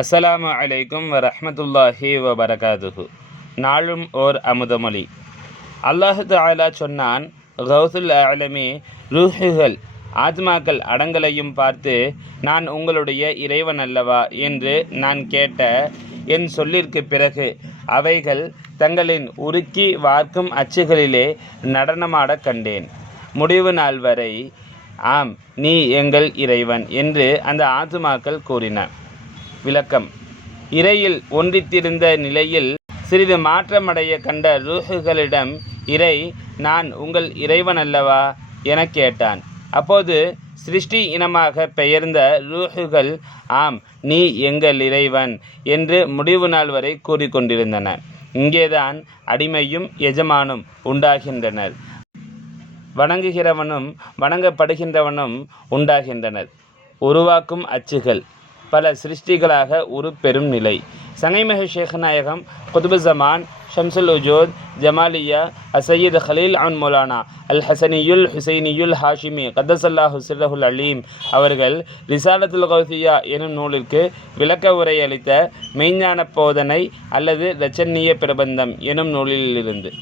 அஸ்ஸலாமு அலைக்கும் வரஹ்மத்துல்லாஹி வபரகாதுஹு. நாளும் ஓர் அமுதமொழி. அல்லாஹு தஆலா சொன்னான், கௌசுல் ஆலமி ரூஹுகள் ஆத்மாக்கள் அடங்கலையும் பார்த்து, நான் உங்களுடைய இறைவன் அல்லவா என்று நான் கேட்ட என் சொல்லிற்கு பிறகு அவைகள் தங்களின் உருக்கி வார்க்கும் அச்சுகளிலே நடனமாடக் கண்டேன். முடிவு நாள் வரை ஆம், நீ எங்கள் இறைவன் என்று அந்த ஆத்மாக்கள் கூறின. விளக்கம்: இறையில் ஒன்றித்திருந்த நிலையில் சிறிது மாற்றமடைய கண்ட ரூஹுகளிடம் இறை, நான் உங்கள் இறைவன் அல்லவா என கேட்டான். அப்போது சிருஷ்டி இனமாக பெயர்ந்த ரூஹுகள், ஆம், நீ எங்கள் இறைவன் என்று முடிவு நாள் வரை கூறிக்கொண்டிருந்தன. இங்கேதான் அடிமையும் எஜமானும் உண்டாகின்றனர். வணங்குகிறவனும் வணங்கப்படுகின்றவனும் உண்டாகின்றனர். உருவாக்கும் அச்சுகள் பல சிருஷ்டிகளாக உருப்பெறும் நிலை. சங்கைமிகு ஷேக் நாயகம் குதுபுஸ்ஸமான் ஷம்சுல் உஜூத் ஜமாலியா அசையீத் ஹலீல் அன் மௌலானா அல் ஹசனியுல் ஹுசைனியுல் ஹாஷிமி கத்தசல்லாஹு சிர்ரஹுல் அலீம் அவர்கள் ரிசாலத்துல் கௌசியா எனும் நூலிற்கு விளக்க உரை அளித்த மெய்ஞான போதனை அல்லது இரட்சணிய பிரபந்தம் எனும் நூலிலிருந்து